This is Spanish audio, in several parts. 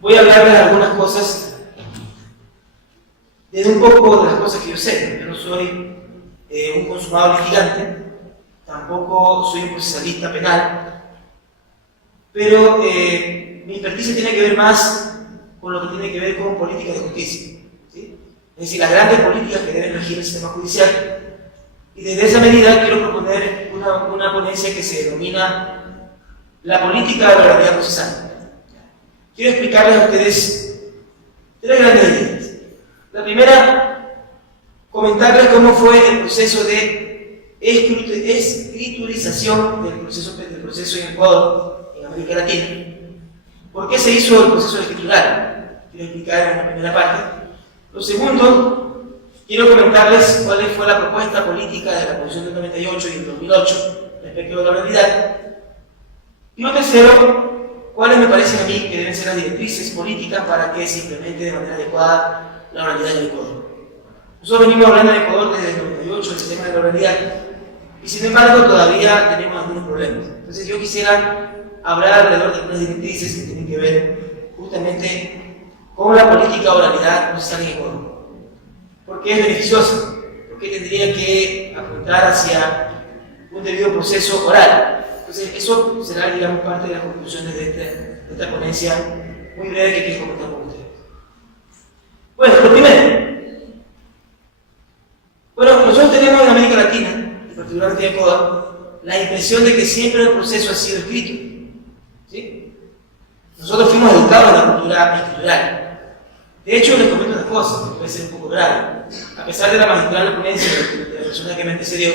voy a hablarles de algunas cosas, desde un poco de las cosas que yo sé. Yo no soy un consumado litigante, tampoco soy un procesalista penal, pero mi experticia tiene que ver más con lo que tiene que ver con políticas de justicia, ¿sí? Es decir, las grandes políticas que deben regir el sistema judicial. Y desde esa medida quiero proponer una ponencia que se denomina la política de la oralidad procesal. Quiero explicarles a ustedes tres grandes ideas. La primera, comentarles cómo fue el proceso de escriturización del proceso en Ecuador, en América Latina. ¿Por qué se hizo el proceso escritural? Quiero explicar en la primera parte. Lo segundo, quiero comentarles cuál fue la propuesta política de la Constitución del 98 y del 2008 respecto a la oralidad. Y lo tercero, cuáles me parecen a mí que deben ser las directrices políticas para que se implemente de manera adecuada la oralidad en el Ecuador. Nosotros venimos hablando en Ecuador desde el 98 del tema de la oralidad, y sin embargo todavía tenemos algunos problemas. Entonces yo quisiera hablar alrededor de algunas directrices que tienen que ver justamente con la política de oralidad procesal en Ecuador. ¿Por qué es beneficiosa? ¿Por qué tendría que apuntar hacia un debido proceso oral? Entonces eso será, digamos, parte de las conclusiones de esta ponencia muy breve que quiero comentar con ustedes. Bueno, lo primero. Bueno, nosotros tenemos en América Latina, en particular en Ecuador, la impresión de que siempre el proceso ha sido escrito, ¿sí? Nosotros fuimos educados en la cultura escritural. De hecho, les comento una cosa que puede ser un poco grave. A pesar de la magistral ponencia de la persona que me antecedió,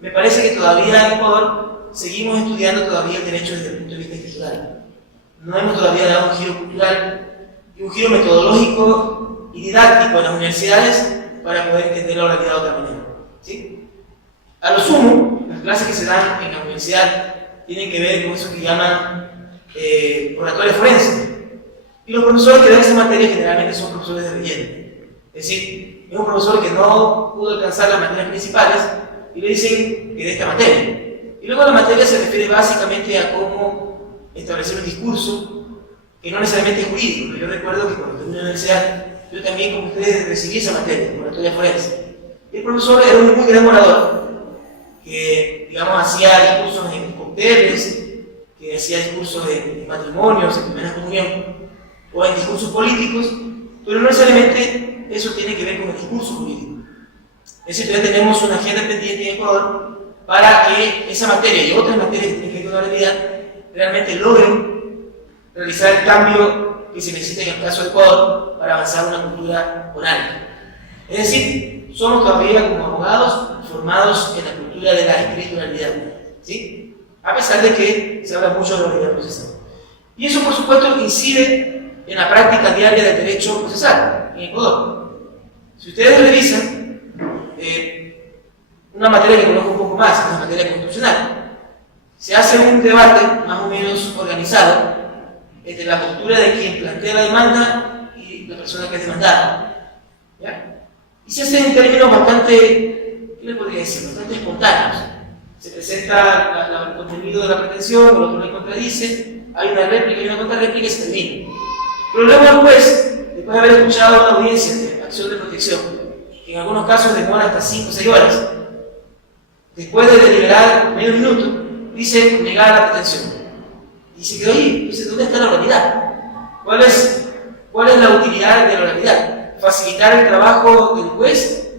me parece que todavía en Ecuador seguimos estudiando todavía el derecho desde el punto de vista escritural. No hemos todavía dado un giro cultural y un giro metodológico y didáctico en las universidades para poder entender la oralidad de otra manera, ¿sí? A lo sumo, las clases que se dan en la universidad tienen que ver con eso que llaman oratoria forense. Y los profesores que dan esa materia generalmente son profesores de relleno. Es decir, es un profesor que no pudo alcanzar las materias principales y le dicen que de esta materia. Y luego la materia se refiere básicamente a cómo establecer un discurso que no necesariamente es jurídico. Yo recuerdo que cuando estuve en la universidad, yo también, como ustedes, recibí esa materia, oratoria forense. Y el profesor era un muy gran orador, que, digamos, hacía discursos en cócteles, que hacía discursos en matrimonios, en primera comunión, o en discursos políticos, pero no necesariamente eso tiene que ver con el discurso jurídico. Es decir, todavía tenemos una agenda pendiente en Ecuador para que esa materia y otras materias que tienen que ver con la oralidad realmente logren realizar el cambio que se necesita en el caso de Ecuador para avanzar una cultura oral. Es decir, somos todavía como abogados formados en la cultura de la escrituralidad, ¿sí? A pesar de que se habla mucho de la oralidad procesal. Y eso, por supuesto, incide en la práctica diaria del derecho procesal en Ecuador. Si ustedes revisan una materia que conozco un poco más, la materia constitucional, se hace un debate más o menos organizado entre la postura de quien plantea la demanda y la persona que es demandada, ¿ya? Y se hace en términos bastante, ¿qué le podría decir? Bastante espontáneos. Se presenta el contenido de la pretensión, el otro le contradice, hay una réplica y una contrarréplica y se termina. Pero luego el juez, después de haber escuchado una audiencia de acción de protección, que en algunos casos demora hasta 5 o 6 horas, después de deliberar medio minuto, dice negar la pretensión. Y se quedó ahí. Entonces, ¿dónde está la oralidad? ¿Cuál es la utilidad de la oralidad? ¿Facilitar el trabajo del juez?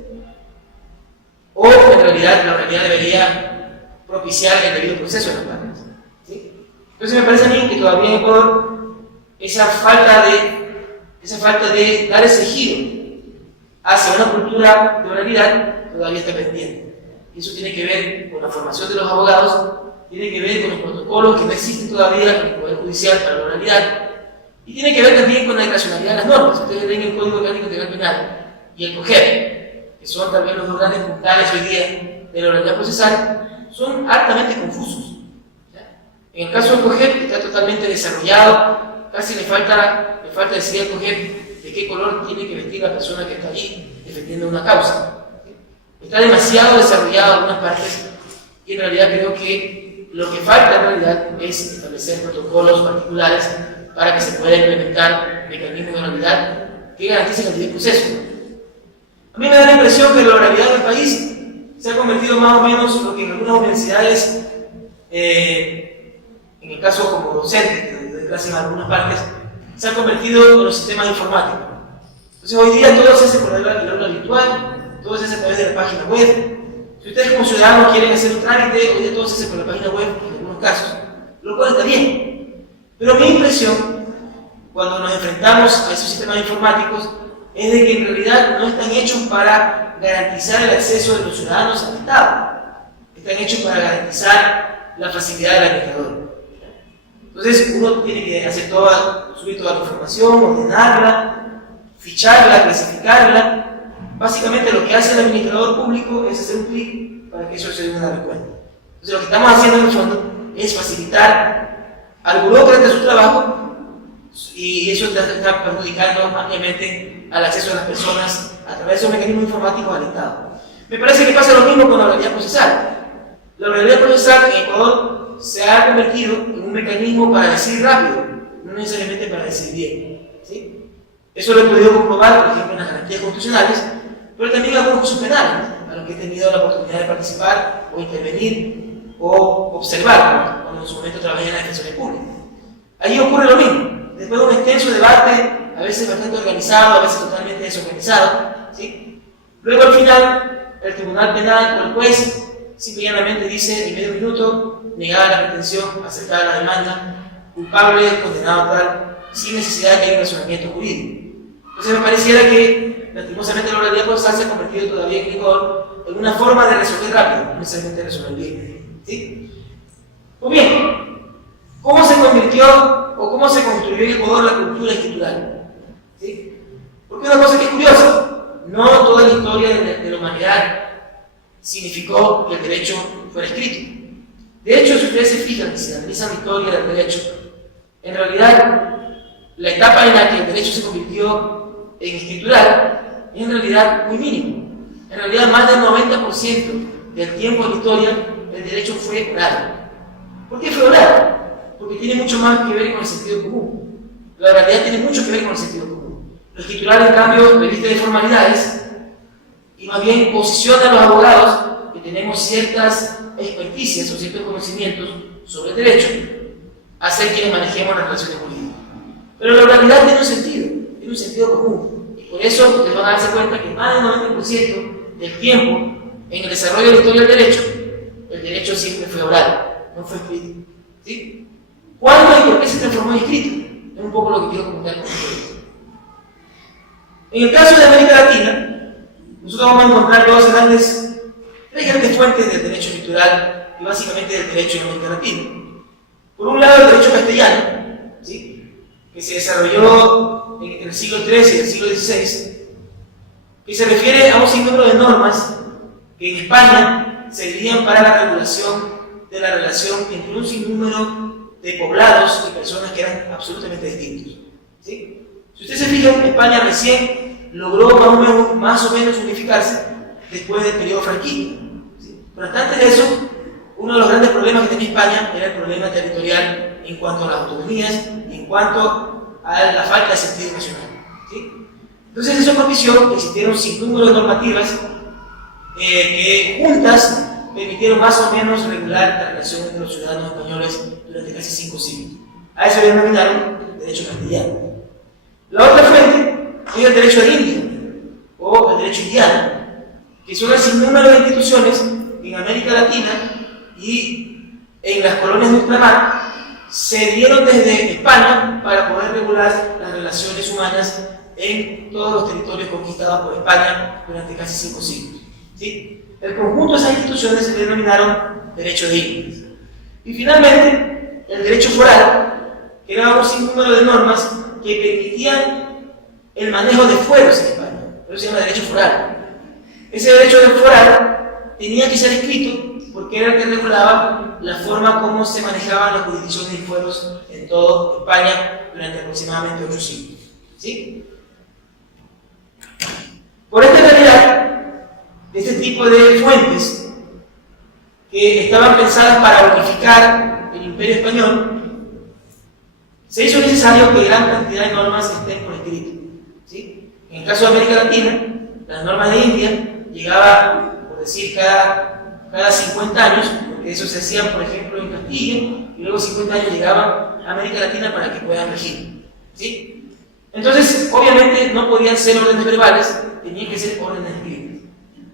¿O en realidad la oralidad debería propiciar el debido proceso de las partes? ¿Sí? Entonces me parece a mí que todavía en Ecuador esa falta de dar ese giro hacia una cultura de oralidad todavía está pendiente. Y eso tiene que ver con la formación de los abogados, tiene que ver con los protocolos que no existen todavía en el Poder Judicial para la oralidad, y tiene que ver también con la irracionalidad de las normas. Ustedes ven el Código Orgánico Integral Penal y el COGEP, que son también los dos grandes puntales hoy día de la oralidad procesal, son altamente confusos. En el caso del COGEP está totalmente desarrollado, casi le falta decir al COGEP de qué color tiene que vestir la persona que está allí defendiendo una causa. Está demasiado desarrollado en algunas partes y en realidad creo que lo que falta en realidad es establecer protocolos particulares para que se pueda implementar mecanismos de oralidad que garanticen el debido proceso. A mí me da la impresión que la oralidad del país se ha convertido más o menos en lo que en algunas universidades, en el caso como docente, que doy clases en algunas partes, se ha convertido en los sistemas informáticos. Entonces hoy día todo se hace por el aula virtual, todo se hace a través de la página web. Si ustedes como ciudadanos quieren hacer un trámite, hoy día todo se hace por la página web en algunos casos, lo cual está bien. Pero mi impresión, cuando nos enfrentamos a esos sistemas informáticos, es de que en realidad no están hechos para garantizar el acceso de los ciudadanos al Estado. Están hechos para garantizar la facilidad del administrador. Entonces uno tiene que subir toda la información, ordenarla, ficharla, clasificarla. Básicamente lo que hace el administrador público es hacer un clic para que eso se dé una cuenta. Entonces lo que estamos haciendo en el fondo es facilitar al burócrata su trabajo, y eso está perjudicando ampliamente al acceso de las personas a través de esos mecanismos informáticos al Estado. Me parece que pasa lo mismo con la oralidad procesal. La oralidad procesal en Ecuador se ha convertido en un mecanismo para decir rápido, no necesariamente para decir bien. ¿Sí? Eso lo he podido comprobar, por ejemplo, en las garantías constitucionales, pero también en algunos juicios penales, a los que he tenido la oportunidad de participar o intervenir o observar cuando en su momento trabajé en la Defensoría Pública. Allí ocurre lo mismo. Después de un extenso debate, a veces bastante organizado, a veces totalmente desorganizado, ¿sí? Luego al final, el Tribunal Penal o el juez simplemente dice en medio minuto, negada la pretensión, aceptada la demanda, culpable, condenado tal, sin necesidad de que haya un razonamiento jurídico. Entonces me pareciera que, lastimosamente, la oralidad procesal se ha convertido todavía en Ecuador en una forma de resolver rápido, no necesariamente resolver bien. ¿Sí? Pues bien, ¿cómo se convirtió o cómo se construyó en Ecuador la cultura escritural? ¿Sí? Porque una cosa que es curiosa, no toda la historia de la humanidad significó que el derecho fuera escrito. De hecho, si ustedes se fijan, si analizan la historia del derecho, en realidad la etapa en la que el derecho se convirtió en escritural es en realidad muy mínimo. En realidad más del 90% del tiempo de la historia el derecho fue oral. ¿Por qué fue oral? Porque tiene mucho más que ver con el sentido común. La oralidad tiene mucho que ver con el sentido común. Lo escritural, en cambio, reviste de formalidades y más bien posiciona a los abogados que tenemos ciertas experticias o ciertos conocimientos sobre el derecho a ser quienes manejemos las relaciones jurídicas. Pero la oralidad tiene un sentido común. Y por eso ustedes van a darse cuenta que más del 90% del tiempo en el desarrollo de la historia del derecho, el derecho siempre fue oral, no fue escrito. ¿Sí? ¿Cuándo y por qué se transformó en escrito? Es un poco lo que quiero comentar con ustedes. En el caso de América Latina, nosotros vamos a encontrar tres grandes fuentes del derecho escritural y básicamente del derecho en América Latina. Por un lado, el derecho castellano, ¿sí? Que se desarrolló entre el siglo XIII y el siglo XVI, que se refiere a un sinnúmero de normas que en España servirían para la regulación de la relación entre un sinnúmero de poblados y personas que eran absolutamente distintos. ¿Sí? Si ustedes se fijan, España recién logró más o menos unificarse después del periodo franquista. ¿Sí? Pero antes de eso, uno de los grandes problemas que tenía España era el problema territorial en cuanto a las autonomías y en cuanto a la falta de sentido nacional. ¿Sí? Entonces eso propició que existieron un sinnúmero de normativas que juntas permitieron más o menos regular la relación entre los ciudadanos españoles durante casi 5 siglos. A eso le denominaron derecho castellano. La otra fuente es el derecho de India, o el derecho indiano, que son el sinnúmero de instituciones en América Latina y en las colonias de ultramar se dieron desde España para poder regular las relaciones humanas en todos los territorios conquistados por España durante casi 5 siglos. ¿Sí? El conjunto de esas instituciones se denominaron derecho de Indias. Y finalmente, el derecho foral, que era un sinnúmero de normas que permitían el manejo de fueros en España. Eso se llama derecho foral. Ese derecho foral tenía que ser escrito porque era el que regulaba la forma como se manejaban las jurisdicciones y fueros en toda España durante aproximadamente 8 siglos. ¿Sí? Por esta realidad, este tipo de fuentes que estaban pensadas para unificar el Imperio Español se hizo necesario que gran cantidad de normas estén por escrito, ¿sí? En el caso de América Latina, las normas de India llegaban, por decir, cada 50 años, porque eso se hacía, por ejemplo, en Castilla, y luego 50 años llegaban a América Latina para que puedan regir, ¿sí? Entonces, obviamente, no podían ser órdenes verbales, tenían que ser órdenes escritas.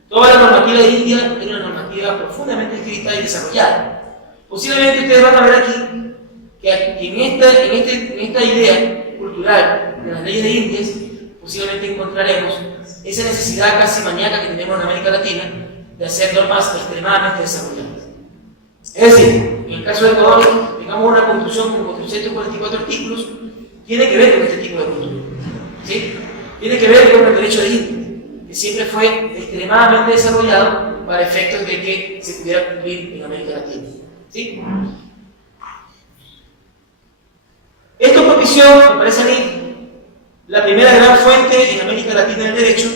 Toda la normativa de India era una normativa profundamente escrita y desarrollada. Posiblemente ustedes van a ver aquí que en esta idea cultural de las leyes de Indias, posiblemente encontraremos esa necesidad casi maníaca que tenemos en América Latina de hacer normas extremadamente desarrolladas. Es decir, en el caso de Ecuador, tengamos una constitución con 444 artículos, tiene que ver con este tipo de cultura, ¿sí? Tiene que ver con el derecho de India, que siempre fue extremadamente desarrollado para efectos de que se pudiera cumplir en América Latina, ¿sí? Esto propició, me parece a mí, la primera gran fuente en América Latina del derecho,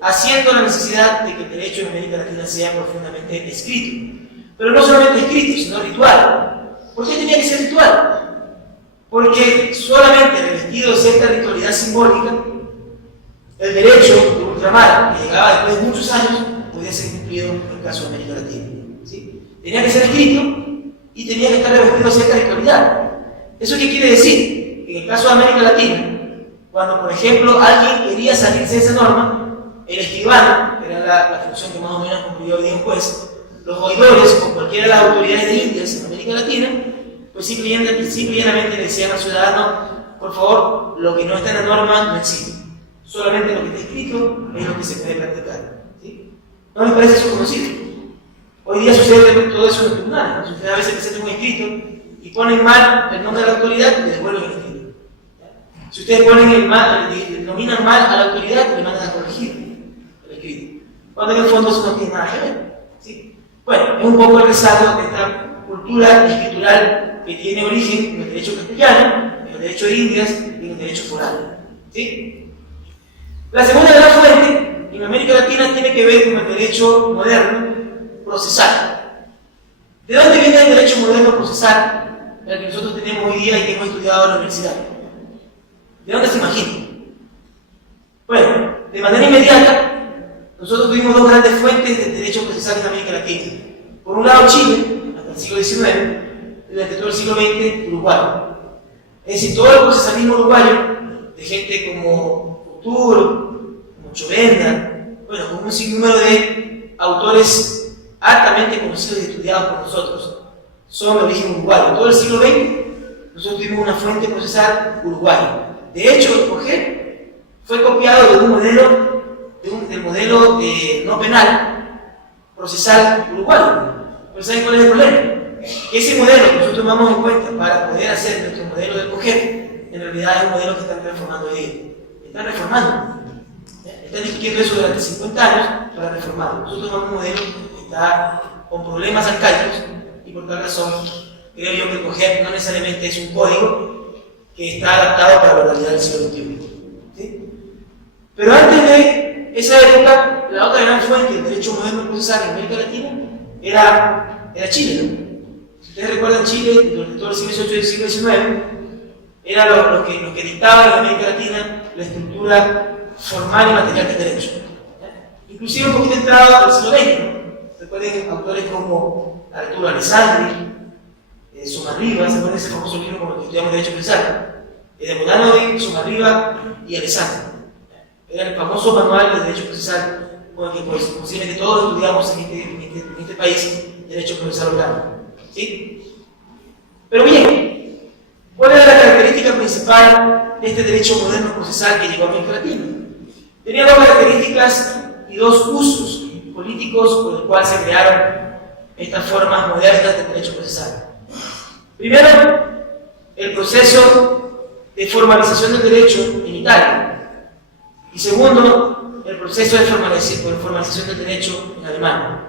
haciendo la necesidad de que el derecho en América Latina sea profundamente escrito. Pero no solamente escrito, sino ritual. ¿Por qué tenía que ser ritual? Porque solamente revestido de cierta ritualidad simbólica, el derecho de ultramar, que llegaba después de muchos años, podía ser cumplido en el caso de América Latina, ¿sí? Tenía que ser escrito y tenía que estar revestido de cierta ritualidad. ¿Eso qué quiere decir? En el caso de América Latina, cuando, por ejemplo, alguien quería salirse de esa norma, el escribano, que era la función que más o menos cumplía hoy día un juez, los oidores o cualquiera de las autoridades de Indias en América Latina, pues simple y llanamente le decían al ciudadano, por favor, lo que no está en la norma no existe. Solamente lo que está escrito es lo que se puede practicar, ¿sí? ¿No les parece eso conocido? Hoy día sucede todo eso en los tribunales, ¿no? Ustedes a veces presentan un escrito y ponen mal el nombre de la autoridad, le devuelven el escrito. Si ustedes ponen nominan mal a la autoridad, le mandan a corregir el escrito. Cuando en el fondo eso no tiene nada que ver, ¿sí? Bueno, es un poco el rezago de esta cultura escritural que tiene origen en el derecho castellano, en el derecho de Indias y en el derecho foral, ¿sí? La segunda gran fuente en América Latina tiene que ver con el derecho moderno procesal. ¿De dónde viene el derecho moderno procesal, el que nosotros tenemos hoy día y que hemos estudiado en la universidad? ¿De dónde se imagina? Bueno, de manera inmediata, nosotros tuvimos dos grandes fuentes de derecho procesal en América Latina. Por un lado, Chile, hasta el siglo XIX, y durante todo el siglo XX, Uruguay. Es decir, todo el procesalismo uruguayo, de gente como Couture, como Chovenda, bueno, con un sinnúmero de autores altamente conocidos y estudiados por nosotros, son de origen uruguayo. Todo el siglo XX, nosotros tuvimos una fuente procesal uruguaya. De hecho, el COGEP fue copiado de un modelo, del modelo no penal procesal uruguayo. Pero ¿saben cuál es el problema? Que ese modelo que nosotros tomamos en cuenta para poder hacer nuestro modelo del COGEP, en realidad es un modelo que están transformando hoy día. Están reformando. Están discutiendo eso durante 50 años para reformarlo. Nosotros tomamos un modelo que está con problemas arcaicos y por tal razón creo yo que el COGEP no necesariamente es un código que está adaptado para la realidad del siglo XXI. ¿Sí? Pero antes de esa época, la otra gran fuente del derecho moderno procesal en América Latina era Chile, ¿no? Si ustedes recuerdan, Chile, durante todo el siglo XVIII y el siglo XIX, era lo que dictaba en América Latina la estructura formal y material del derecho. Inclusive un poquito entrado al siglo XX, ¿no? Recuerden autores como Arturo Alessandri, Somarriba, ¿se acuerdan ese famoso libro con el que estudiamos derecho procesal? De Bonanovi, Somarriba y Alessandri. Era el famoso manual de derecho procesal con el que pues, posiblemente todos estudiamos en este país derecho procesal orgánico, ¿sí? Pero bien, ¿cuál era la característica principal de este derecho moderno procesal que llegó a América Latina? Tenía dos características y dos usos políticos por los cuales se crearon estas formas modernas del derecho procesal. Primero, el proceso de formalización del derecho en Italia. Y segundo, el proceso de formalización del derecho en Alemania.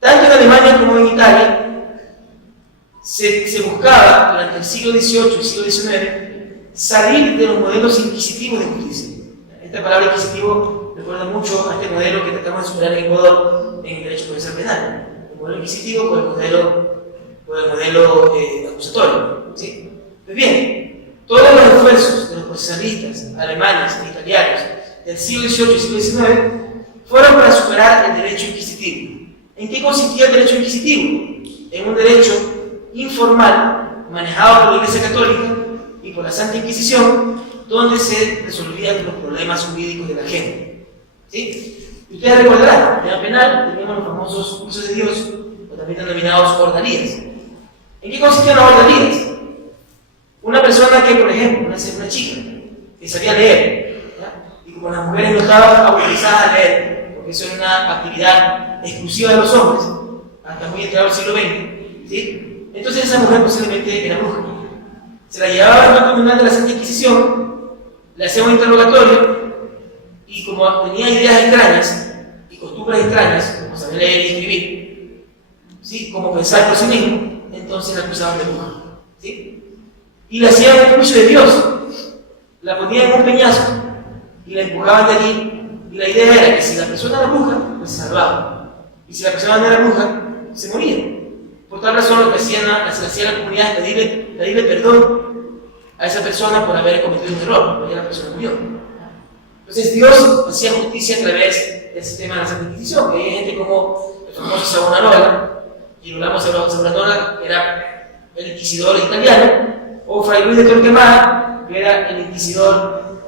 Tanto en Alemania como en Italia, se buscaba durante el siglo XVIII y el siglo XIX salir de los modelos inquisitivos de justicia. Esta palabra inquisitivo recuerda mucho a este modelo que tratamos de superar en Ecuador en el derecho procesal penal. El modelo inquisitivo por el modelo acusatorio, ¿sí? Pues bien, todos los esfuerzos de los procesalistas alemanes e italianos del siglo XVIII y siglo XIX fueron para superar el derecho inquisitivo. ¿En qué consistía el derecho inquisitivo? En un derecho informal manejado por la Iglesia Católica y por la Santa Inquisición, donde se resolvían los problemas jurídicos de la gente. ¿Sí? Y ustedes recordarán, en la penal teníamos los famosos juicios de Dios, o también denominados ordalías. ¿En qué consistían las ordalías? Una persona que, por ejemplo, una chica que sabía leer, ¿ya? Y como las mujeres no estaban autorizadas a leer, porque eso era una actividad exclusiva de los hombres, hasta muy entrado el siglo XX, ¿sí? Entonces esa mujer posiblemente era bruja. Se la llevaba al banco comunal de la Santa Inquisición, le hacía un interrogatorio, y como tenía ideas extrañas y costumbres extrañas, como saber leer y escribir, ¿sí? Como pensar por sí mismo, entonces la acusaban de bruja, ¿sí? Y le hacían un juicio de Dios, la ponían en un peñasco y la empujaban de allí, y la idea era que si la persona era bruja, pues se salvaba, y si la persona no era bruja, se moría. Por tal razón lo que hacía la comunidad es pedirle perdón a esa persona por haber cometido un error, porque la persona murió. Entonces Dios hacía justicia a través del sistema de la Santa Inquisición, que hay gente como el famoso Savonarola, Girolamo Savonarola, que era el inquisidor italiano, o Fray Luis de Torquemada, que era el inquisidor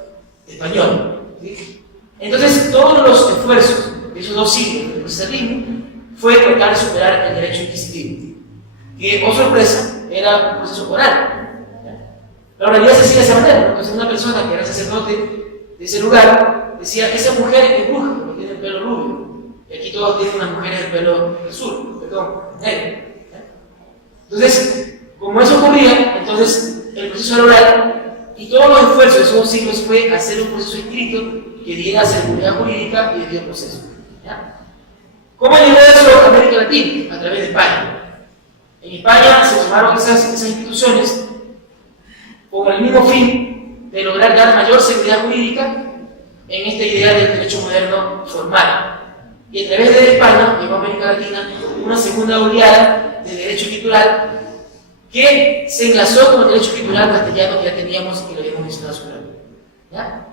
español. ¿Sí? Entonces todos los esfuerzos de esos dos siglos del procesalismo fue tratar de superar el derecho inquisitivo, que, oh sorpresa, era un proceso oral. La oralidad se hacía de esa manera. Entonces una persona que era sacerdote de ese lugar decía: esa mujer es bruja porque tiene el pelo rubio, y aquí todos tienen unas mujeres de pelo azul, negro. Entonces, como eso ocurría, entonces el proceso era oral, y todos los esfuerzos de esos dos siglos fue hacer un proceso escrito que diera seguridad jurídica y debido proceso. ¿Ya? ¿Cómo llegó eso a América Latina? A través de España. En España se tomaron esas instituciones con el mismo fin de lograr dar mayor seguridad jurídica en esta idea del derecho moderno formal. Y a través de España llegó a América Latina una segunda oleada de derecho titular que se enlazó con el derecho titular castellano que ya teníamos y lo habíamos mencionado hace un rato. ¿Ya?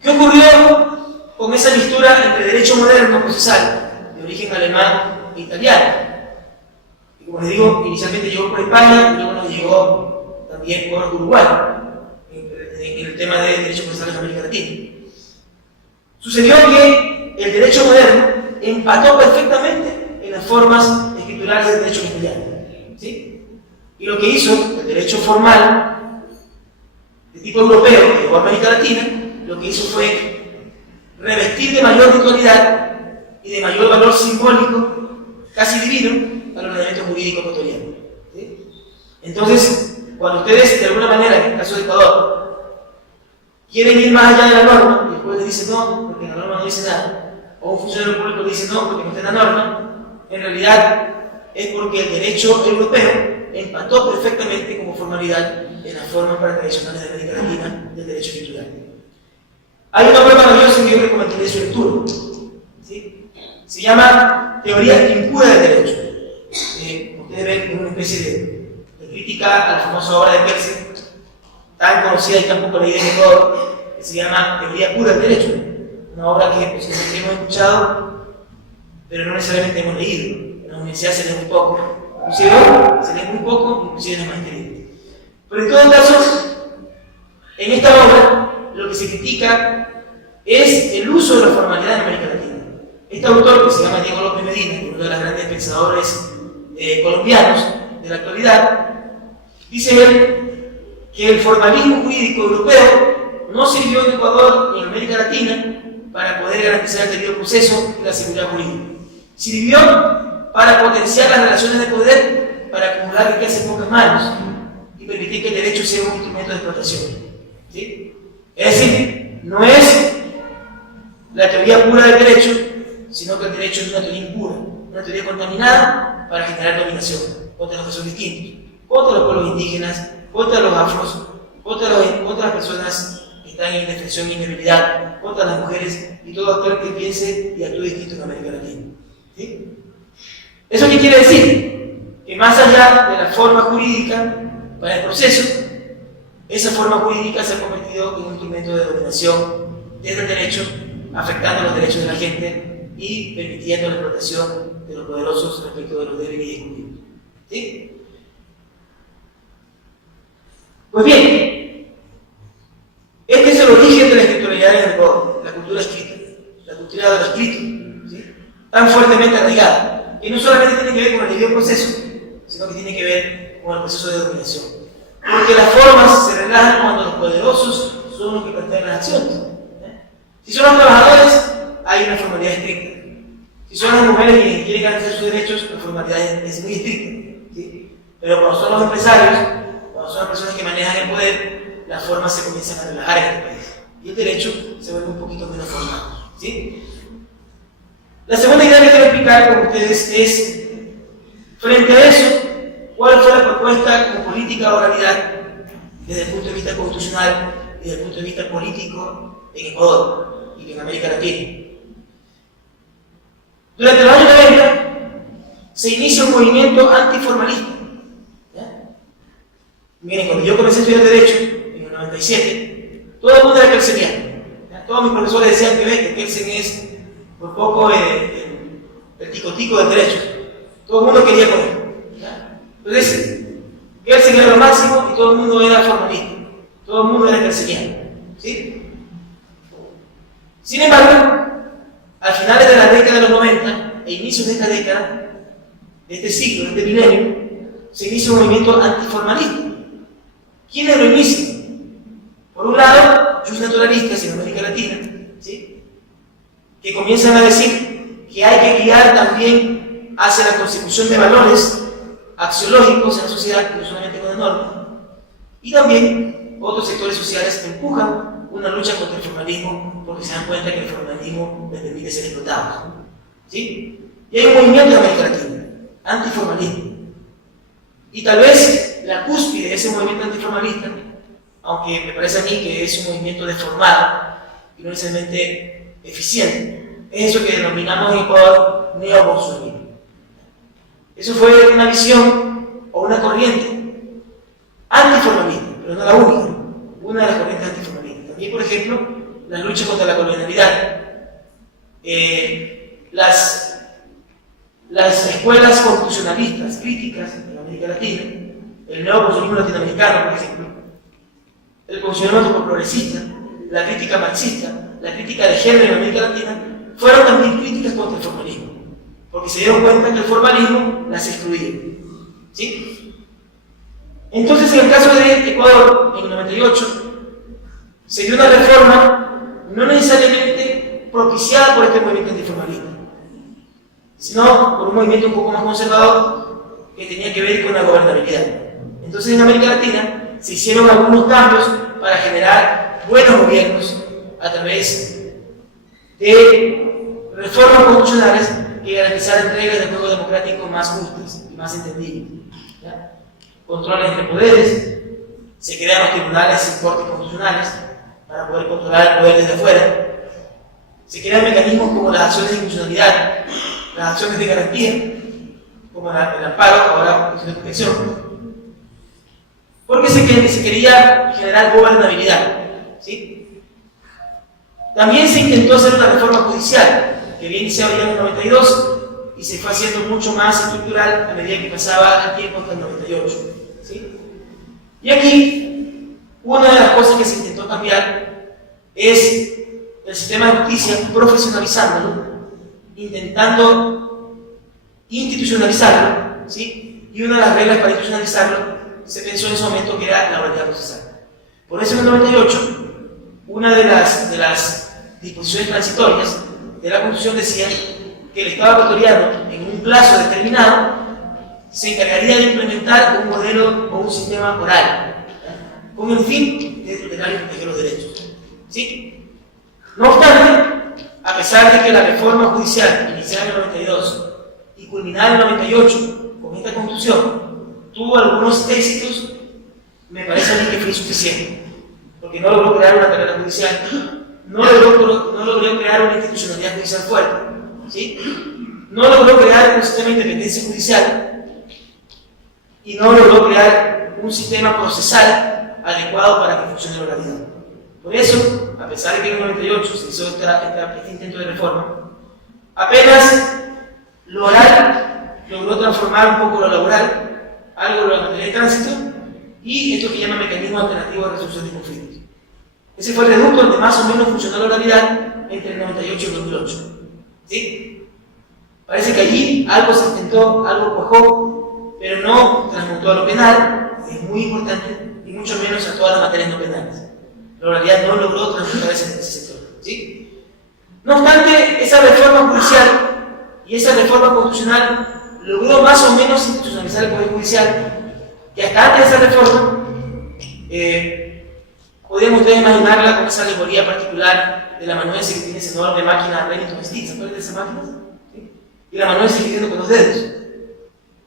¿Qué ocurrió con esa mixtura entre derecho moderno procesal de origen alemán e italiano? Y como les digo, inicialmente llegó por España y luego nos llegó también por Uruguay en el tema de derecho procesal en América Latina. Sucedió que el derecho moderno empató perfectamente en las formas escriturales del derecho castellano. ¿Sí? Y lo que hizo el derecho formal de tipo europeo que llegó a América Latina, lo que hizo fue revestir de mayor ritualidad y de mayor valor simbólico, casi divino, al ordenamiento jurídico ecuatoriano. ¿Sí? Entonces, cuando ustedes de alguna manera, en el caso de Ecuador, quieren ir más allá de la norma y después les dicen no, porque la norma no dice nada, o un funcionario público dice no, porque no está en la norma, en realidad es porque el derecho europeo empató perfectamente como formalidad en las formas tradicionales de América Latina del derecho titular. Hay una obra maravillosa que yo recomendaría su lectura. ¿Sí? Se llama Teoría impura del derecho. Ustedes ven una especie de crítica a la famosa obra de Percy, tan conocida y tan poco leída en Ecuador, que se llama Teoría pura del derecho. Una obra que hemos escuchado, pero no necesariamente hemos leído. En la universidad se lee muy poco. Inclusive se lee muy poco, inclusive en la maestría. Pero en todo caso, en esta obra lo que se critica es el uso de la formalidad en América Latina. Este autor, que se llama Diego López Medina, que es uno de los grandes pensadores colombianos de la actualidad, dice él que el formalismo jurídico europeo no sirvió en Ecuador ni en América Latina para poder garantizar el debido proceso y la seguridad jurídica. Sirvió para potenciar las relaciones de poder, para acumular riqueza en pocas manos y permitir que el derecho sea un instrumento de explotación. ¿Sí? Es decir, no es la teoría pura del derecho, sino que el derecho es una teoría impura, una teoría contaminada para generar dominación contra los que son distintos, contra los pueblos indígenas, contra los afros, contra las personas que están en indefensión y inviolabilidad, contra las mujeres y todo actor que piense y actúe distinto en América Latina. ¿Sí? ¿Eso qué quiere decir? Que más allá de la forma jurídica, Para el proceso, esa forma jurídica se ha convertido en un instrumento de dominación desde el derecho, afectando los derechos de la gente y permitiendo la explotación de los poderosos respecto de los débiles y excluidos. ¿Sí? Pues bien, este es el origen de la escrituralidad en el Ecuador, la cultura escrita, la cultura de lo escrito, ¿sí? Tan fuertemente arraigada, que no solamente tiene que ver con el debido proceso, sino que tiene que ver con el proceso de dominación. Porque las formas se relajan cuando los poderosos son los que plantean las acciones. Si son los trabajadores, hay una formalidad estricta. Si son las mujeres que quieren garantizar sus derechos, la formalidad es muy estricta. ¿Sí? Pero cuando son los empresarios, cuando son las personas que manejan el poder, las formas se comienzan a relajar en este país. Y el derecho se vuelve un poquito menos formal. ¿Sí? La segunda idea que quiero explicar con ustedes es, frente a eso, cuál fue la propuesta como política de oralidad desde el punto de vista constitucional y desde el punto de vista político en Ecuador y en América Latina. Durante los años 90 se inicia un movimiento antiformalista. Miren, cuando yo comencé a estudiar Derecho, en el 97, todo el mundo era kelseniano. Todos mis profesores decían que Kelsen es por poco el tico-tico del derecho. Todo el mundo quería con él. Entonces, Kelsen era lo máximo y todo el mundo era formalista. Todo el mundo era kelseniano. ¿Sí? Sin embargo, a finales de la década de los 90 e inicios de esta década, de este siglo, de este milenio, se inicia un movimiento antiformalista. ¿Quiénes lo inician? Por un lado, los naturalistas en América Latina, ¿sí? Que comienzan a decir que hay que guiar también hacia la consecución de valores axiológicos en la sociedad, no solamente con la norma, y también otros sectores sociales empujan una lucha contra el formalismo porque se dan cuenta que el formalismo les permite ser explotados. ¿Sí? Y hay un movimiento en América Latina, antiformalismo. Y tal vez la cúspide de ese movimiento antiformalista, aunque me parece a mí que es un movimiento deformado y no necesariamente eficiente, es eso que denominamos en Ecuador neobolsonarismo. Eso fue una visión o una corriente antiformalista, pero no la única, una de las corrientes antiformalistas. También, por ejemplo, la lucha contra la colonialidad, las escuelas constitucionalistas críticas en América Latina, el neoconsumismo latinoamericano, por ejemplo, el constitucionalismo progresista, la crítica marxista, la crítica de género en América Latina, fueron también críticas contra el formalismo, porque se dieron cuenta que el formalismo las excluía. ¿Sí? Entonces, en el caso de Ecuador, en el 98, se dio una reforma no necesariamente propiciada por este movimiento antiformalista, sino por un movimiento un poco más conservador que tenía que ver con la gobernabilidad. Entonces, en América Latina se hicieron algunos cambios para generar buenos gobiernos a través de reformas constitucionales que garantizaran reglas de juego democrático más justas y más entendibles. ¿Ya? Controles entre poderes, se crean los tribunales y cortes constitucionales para poder controlar el poder desde afuera, se crean mecanismos como las acciones de institucionalidad, las acciones de garantía, como el amparo, ahora de protección, porque se quería generar gobernabilidad. ¿Sí? También se intentó hacer una reforma judicial, que había iniciado ya en el 92 y se fue haciendo mucho más estructural a medida que pasaba el tiempo hasta el 98. ¿Sí? Y aquí, una de las cosas que se intentó cambiar es el sistema de justicia, profesionalizándolo, intentando institucionalizarlo, ¿sí? Y una de las reglas para institucionalizarlo se pensó en ese momento que era la oralidad procesal. Por eso en el 98, una de las disposiciones transitorias de la Constitución decía que el Estado ecuatoriano, en un plazo determinado, se encargaría de implementar un modelo o un sistema oral, con el fin de tutelar y proteger los derechos. ¿Sí? No obstante, a pesar de que la reforma judicial iniciada en el 92 y culminada en el 98 con esta Constitución tuvo algunos éxitos, me parece a mí que fue insuficiente, porque no logró crear una carrera judicial, no logró crear una institucionalidad judicial fuerte, ¿sí? No logró crear un sistema de independencia judicial y no logró crear un sistema procesal adecuado para que funcione la oralidad. Por eso, a pesar de que en el 98 se hizo este intento de reforma, apenas lo oral logró transformar un poco lo laboral, algo de la materia de tránsito, y esto que llama mecanismo alternativo de resolución de conflictos. Ese fue el reducto donde más o menos funcionó la oralidad entre el 98 y el 2008. ¿Sí? Parece que allí algo se intentó, algo cuajó, pero no transmutó a lo penal, que es muy importante, y mucho menos a todas las materias no penales. La oralidad no logró transmutar ese sector. ¿Sí? No obstante, esa reforma judicial y esa reforma constitucional logró más o menos institucionalizar el Poder Judicial, que hasta antes de esa reforma podríamos ustedes imaginarla con esa alegoría particular de la amanuense que tiene esa enorme máquina Remington Steele. ¿Se acuerdan de esas máquinas? ¿Sí? Y la amanuense escribiendo con los dedos.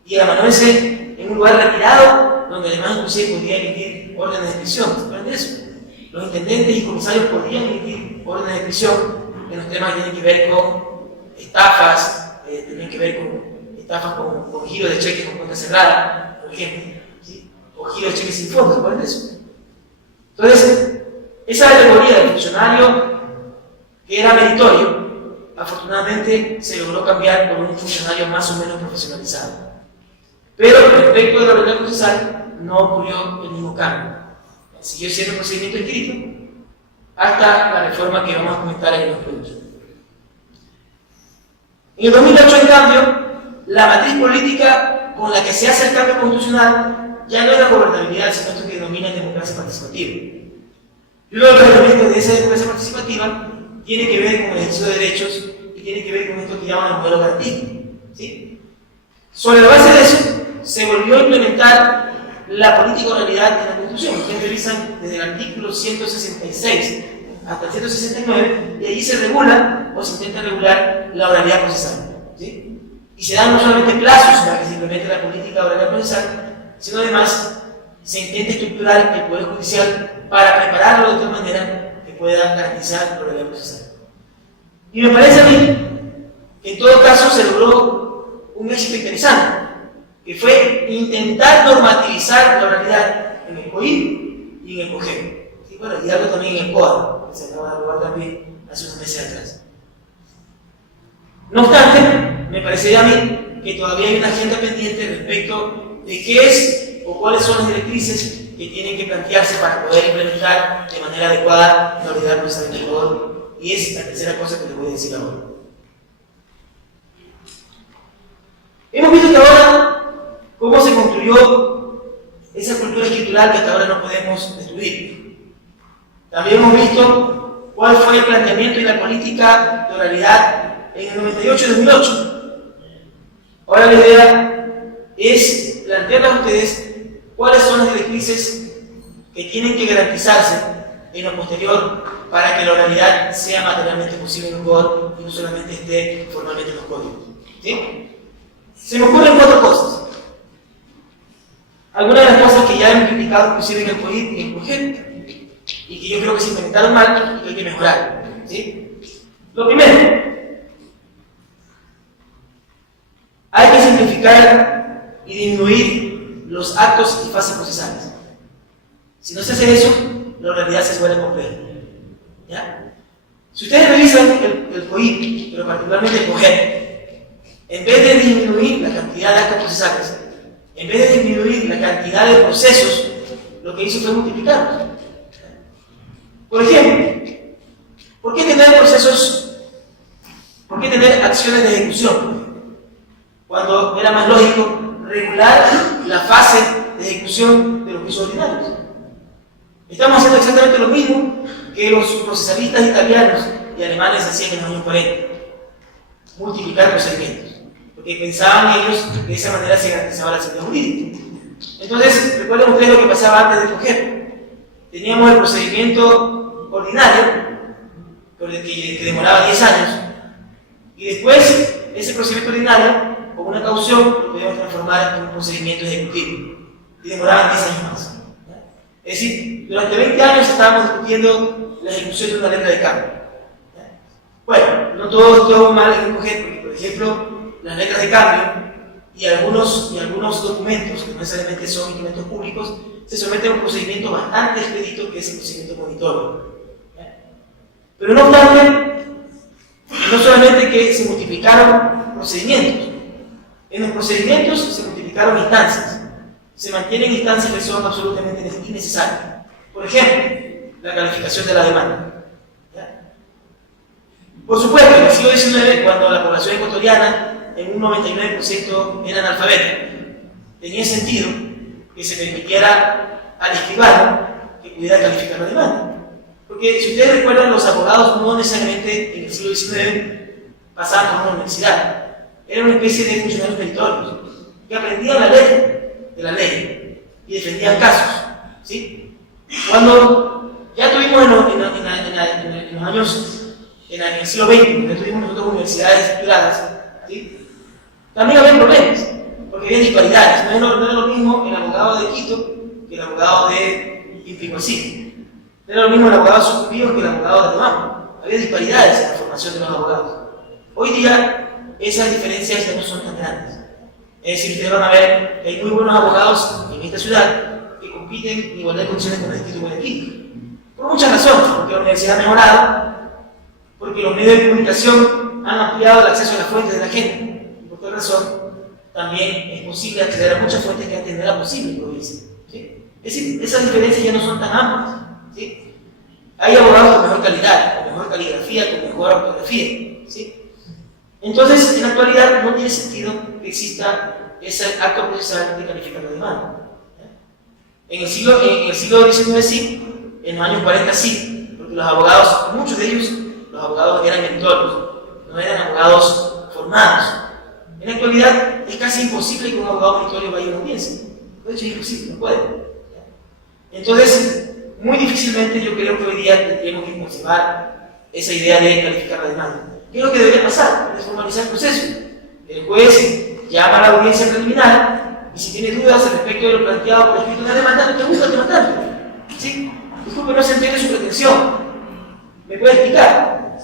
Y el amanuense en un lugar retirado, donde además inclusive podía emitir órdenes de prisión. ¿Se acuerdan de eso? Los intendentes y comisarios podían emitir órdenes de prisión en los temas que tienen que ver con estafas, tienen que ver con estafas con giro de cheques con cuenta cerrada, por ejemplo, ¿sí? O giro de cheques sin fondos. ¿Se acuerdan de eso? Entonces, esa alegoría del funcionario que era meritorio, afortunadamente se logró cambiar por un funcionario más o menos profesionalizado. Pero respecto de la oralidad procesal, no ocurrió el mismo cambio. Siguió siendo un procedimiento escrito hasta la reforma que vamos a comentar en los puntos. En el 2008, en cambio, la matriz política con la que se hace el cambio constitucional ya no es la gobernabilidad, sino esto que denomina democracia participativa. Y uno de los elementos de esa democracia participativa tiene que ver con el ejercicio de derechos y tiene que ver con esto que llaman el modelo garantístico. ¿Sí? Sobre la base de eso, se volvió a implementar la política oralidad en la Constitución. Ustedes revisan desde el artículo 166 hasta el 169, y allí se regula o se intenta regular la oralidad procesal. ¿Sí? Y se dan no solamente plazos para que se implemente la política de oralidad procesal, sino además se intenta estructurar el Poder Judicial para prepararlo de tal manera que pueda garantizar la oralidad procesal. Y me parece a mí que en todo caso se logró un éxito interesante, que fue intentar normativizar la oralidad en el COIP y en el COGEP. Y bueno, y algo también en el CODA, que se acaba de aprobar también hace unos meses atrás. No obstante, me parecería a mí que todavía hay una agenda pendiente respecto de qué es o cuáles son las directrices que tienen que plantearse para poder implementar de manera adecuada la oralidad procesal en el Ecuador. Y es la tercera cosa que les voy a decir ahora. Hemos visto hasta ahora cómo se construyó esa cultura escritural que hasta ahora no podemos destruir. También hemos visto cuál fue el planteamiento y la política de oralidad en el 98 y 2008. Ahora la idea es plantearles a ustedes cuáles son las directrices que tienen que garantizarse en lo posterior para que la oralidad sea materialmente posible en un Ecuador y no solamente esté formalmente en los códigos. ¿Sí? Se me ocurren cuatro cosas. Algunas de las cosas que ya hemos criticado inclusive en el COIP y en el COGEP y que yo creo que se implementaron mal y que hay que mejorar. ¿Sí? Lo primero, hay que simplificar y disminuir los actos y fases procesales. Si no se hace eso, la oralidad se vuelve compleja. ¿Ya? Si ustedes revisan el COIP, pero particularmente el COGEP, en vez de disminuir la cantidad de actos procesales, en vez de disminuir la cantidad de procesos, lo que hizo fue multiplicarlos. Por ejemplo, ¿por qué tener procesos? ¿Por qué tener acciones de ejecución? Cuando era más lógico regular la fase de ejecución de los juicios ordinarios. Estamos haciendo exactamente lo mismo que los procesalistas italianos y alemanes hacían en los años 40. Multiplicar procedimientos. Porque pensaban ellos que de esa manera se garantizaba la seguridad jurídica. Entonces, recuerden ustedes lo que pasaba antes del COGEP. Teníamos el procedimiento ordinario, que demoraba 10 años, y después ese procedimiento ordinario, con una caución, lo podíamos transformar en un procedimiento ejecutivo, y demoraban 10 años más. Es decir, durante 20 años estábamos discutiendo la ejecución de una letra de cambio. Bueno, no todo estuvo mal en el COGEP, porque, por ejemplo, las letras de cambio y algunos documentos, que no necesariamente son instrumentos públicos, se someten a un procedimiento bastante expedito, que es el procedimiento monitorio. Pero no obstante, no solamente que se multiplicaron procedimientos, en los procedimientos se multiplicaron instancias, se mantienen instancias que son absolutamente innecesarias. Por ejemplo, la calificación de la demanda. Por supuesto, en el siglo XIX, cuando la población ecuatoriana en un 99% era analfabeta, tenía sentido que se permitiera al escribano que pudiera calificar la demanda. Porque si ustedes recuerdan, los abogados no necesariamente en el siglo XIX pasaban por una universidad. Eran una especie de funcionarios meritorios que aprendían la letra de la ley y defendían casos. ¿Sí? Cuando ya tuvimos en los años, en el siglo XX, ya tuvimos nosotros universidades estructuradas, ¿sí? También había problemas, porque había disparidades. No era lo mismo el abogado de Quito que el abogado de Intihuatí. No era lo mismo el abogado de Sucumbíos que el abogado de Tumaco. Había disparidades en la formación de los abogados. Hoy día, esas diferencias ya no son tan grandes. Es decir, ustedes van a ver que hay muy buenos abogados en esta ciudad que compiten en igualdad de condiciones con el Instituto de Guayaquil. Por muchas razones, porque la universidad ha mejorado, porque los medios de comunicación han ampliado el acceso a las fuentes de la gente. Y por tal razón, también es posible acceder a muchas fuentes que antes no era posible, como dicen. ¿Sí? Es decir, esas diferencias ya no son tan amplias. ¿Sí? Hay abogados con mejor calidad, con mejor caligrafía, con mejor ortografía. ¿Sí? Entonces, en la actualidad no tiene sentido que exista ese acto procesal de calificar la demanda. En el siglo XIX sí, en los años 40 sí, porque los abogados, muchos de ellos, los abogados eran meritorios, no eran abogados formados. En la actualidad es casi imposible que un abogado meritorio vaya a una audiencia. De hecho es imposible, no puede. Entonces, muy difícilmente yo creo que hoy día tendríamos que conservar esa idea de calificar la demanda. ¿Qué es lo que debería pasar? Es formalizar el proceso. El juez llama a la audiencia preliminar y si tiene dudas respecto de lo planteado por escrito en la demanda, no te busca el demandante. ¿Sí? Disculpe, no se entiende su pretensión. ¿Me puede explicar?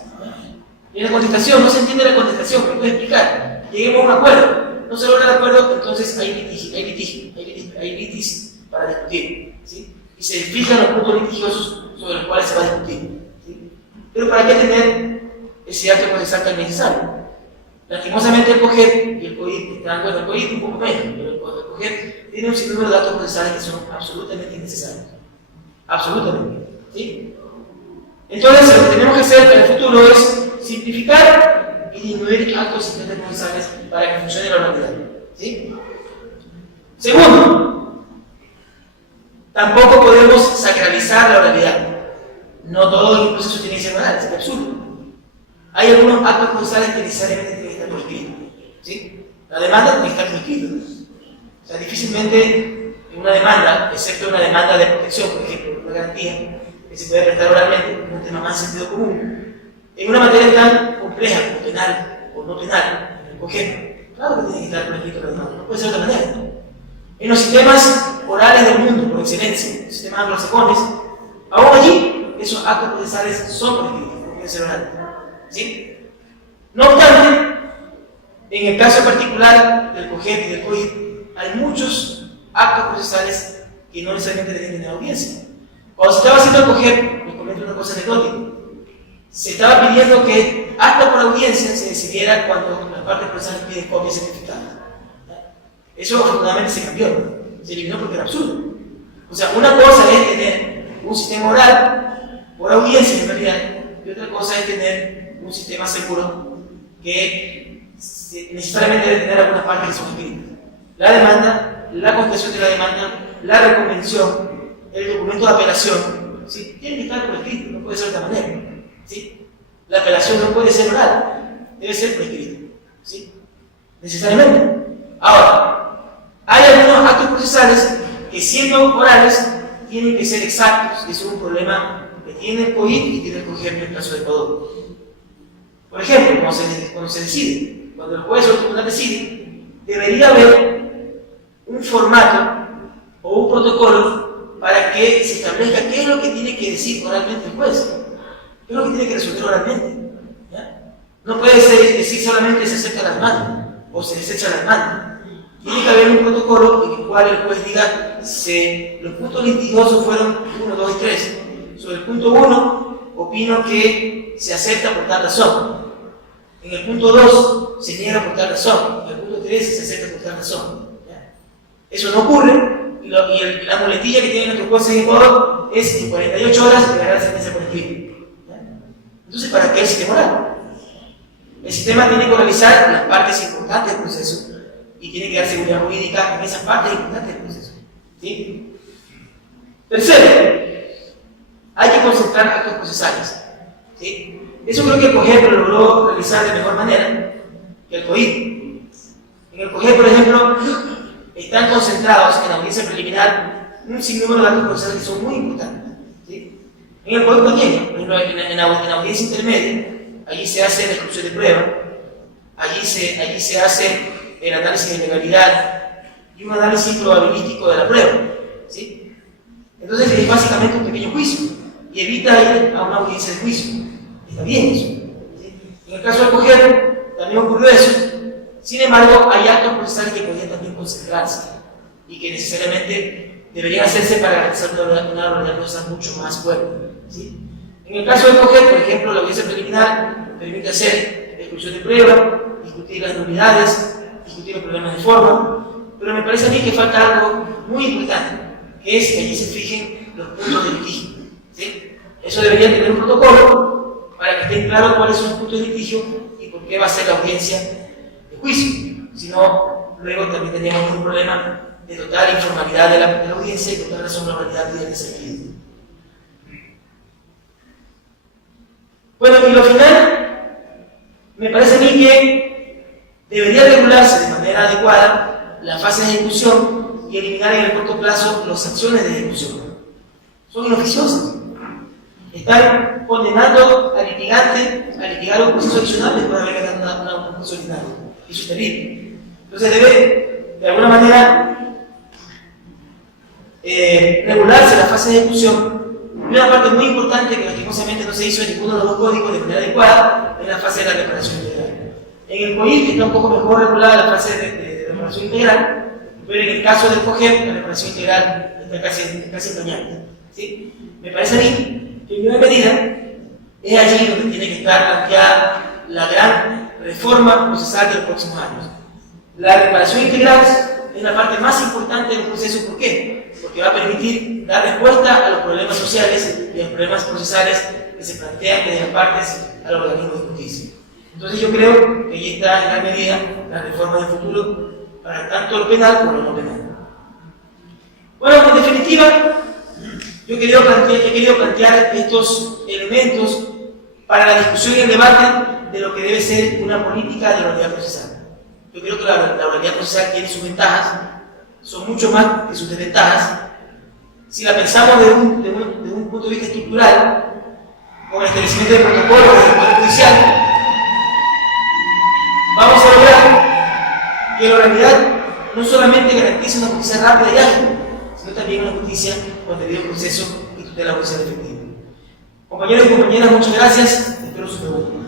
En la contestación, no se entiende la contestación. ¿Me puede explicar? Lleguemos a un acuerdo. No se logra el acuerdo, entonces hay litis para discutir. ¿Sí? Y se fijan los puntos litigiosos sobre los cuales se va a discutir. ¿Sí? Pero ¿para qué tener ese acto procesal tan necesario? Lastimosamente el COGEP y el COIP están, bueno, el COIP un poco menos, pero el COGEP tiene un sinnúmero de datos procesales que son absolutamente innecesarios. Absolutamente. ¿Sí? Entonces, lo que tenemos que hacer en el futuro es simplificar y disminuir actos simplemente procesales para que funcione la oralidad. ¿Sí? Segundo, tampoco podemos sacralizar la oralidad. No todo el proceso tiene que ser oral, es absurdo. Hay algunos actos procesales que necesariamente tienen que estar por escrito. ¿Sí? La demanda tiene que estar por escrito. O sea, difícilmente en una demanda, excepto una demanda de protección, por ejemplo, una garantía, que se puede prestar oralmente, es un tema más sentido común. En una materia tan compleja como penal o no penal, en el COGEP, claro que tiene que estar por escrito la demanda, no puede ser de otra manera. En los sistemas orales del mundo, por excelencia, los sistemas anglosajones, aún allí, esos actos procesales son por escrito, no pueden ser orales. ¿Sí? No obstante, en el caso particular del COGEP y del COIP, hay muchos actos procesales que no necesariamente deben tener audiencia. Cuando se estaba haciendo el COGEP, les comento una cosa anecdótica. Se estaba pidiendo que hasta por audiencia se decidiera cuando las partes procesales piden copias certificadas. Eso afortunadamente se cambió, se eliminó porque era absurdo. O sea, una cosa es tener un sistema oral por audiencia en realidad, y otra cosa es tener un sistema seguro que necesariamente debe tener algunas partes que son escritas. La demanda, la contestación de la demanda, la reconvención, el documento de apelación, ¿sí? Tiene que estar por escrito, no puede ser de otra manera. ¿Sí? La apelación no puede ser oral, debe ser por escrito. ¿Sí? Necesariamente. Ahora, hay algunos actos procesales que siendo orales tienen que ser exactos, y eso es un problema que tiene el COIP y tiene el COGEP en el caso de Ecuador. Por ejemplo, cuando se decide, cuando el juez o el tribunal decide, debería haber un formato o un protocolo para que se establezca qué es lo que tiene que decir oralmente el juez, qué es lo que tiene que resolver oralmente. ¿Ya? No puede decir solamente se acepta la demanda o se desecha la demanda. tiene que haber un protocolo en el cual el juez diga los puntos litigiosos fueron 1, 2 y 3. Sobre el punto 1, opino que se acepta por tal razón. En el punto 2, se niega por tal razón. En el punto 3, se acepta por tal razón. ¿Ya? Eso no ocurre, y la muletilla que tiene nuestro juez en Ecuador es en 48 horas llegar a la sentencia por escrito. Entonces, ¿para qué el sistema oral? El sistema tiene que analizar las partes importantes del proceso y tiene que dar seguridad jurídica en esas partes importantes del proceso. ¿Sí? Tercero, hay que concentrar actos procesales. ¿Sí? Eso creo que el COGEP lo logró realizar de mejor manera que el COIP. En el COGEP, por ejemplo, están concentrados en la audiencia preliminar un sinnúmero de actos procesales que son muy importantes. ¿Sí? En el COIP también, por ejemplo, en la audiencia intermedia, allí se hace la exclusión de prueba, allí se hace el análisis de legalidad y un análisis probabilístico de la prueba. ¿Sí? Entonces es básicamente un pequeño juicio y evita ir a una audiencia de juicio. Está bien eso. ¿Sí? En el caso del COGEP también ocurrió eso. Sin embargo, hay actos procesales que podrían también concentrarse y que necesariamente deberían hacerse para garantizar una realidad procesal mucho más fuerte. ¿Sí? En el caso del COGEP, por ejemplo, la audiencia preliminar permite hacer exclusión de prueba, discutir las nulidades, discutir los problemas de forma, pero me parece a mí que falta algo muy importante, que es que allí se fijen los puntos de litigio. ¿Sí? Eso debería tener un protocolo para que estén claros cuáles son los puntos de litigio y por qué va a ser la audiencia de juicio. Si no, luego también tendríamos un problema de total informalidad de la audiencia y total razonablidad de ese sentido. Bueno, y lo final, me parece a mí que debería regularse de manera adecuada la fase de ejecución y eliminar en el corto plazo las sanciones de ejecución. Son inoficiosas. Están condenando al litigante a litigar un proceso adicional después de haber ganado un proceso ordinario. Eso es terrible. Entonces debe, de alguna manera, regularse la fase de ejecución. Una parte muy importante que lastimosamente no se hizo en ninguno de los dos códigos de manera adecuada es la fase de la reparación integral. En el COIP está un poco mejor regulada la fase de reparación integral, pero en el caso del COGEP la reparación integral está casi empañada. ¿Sí? Me parece a mí que en buena medida es allí donde tiene que estar planteada la gran reforma procesal de los próximos años. La reparación integral es la parte más importante del proceso. ¿Por qué? Porque va a permitir dar respuesta a los problemas sociales y a los problemas procesales que se plantean desde las partes al organismo de justicia. Entonces yo creo que ahí está en gran medida la reforma del futuro para tanto lo penal como lo no penal. Bueno, en definitiva, yo he querido plantear estos elementos para la discusión y el debate de lo que debe ser una política de la oralidad procesal. Yo creo que la oralidad procesal tiene sus ventajas, son mucho más que sus desventajas. Si la pensamos de un punto de vista estructural, con el establecimiento de protocolos del Poder Judicial, vamos a lograr que la oralidad no solamente garantice una justicia rápida y ágil, sino también una justicia con debido proceso y tutela judicial efectiva. Compañeros y compañeras, muchas gracias. Espero su pregunta.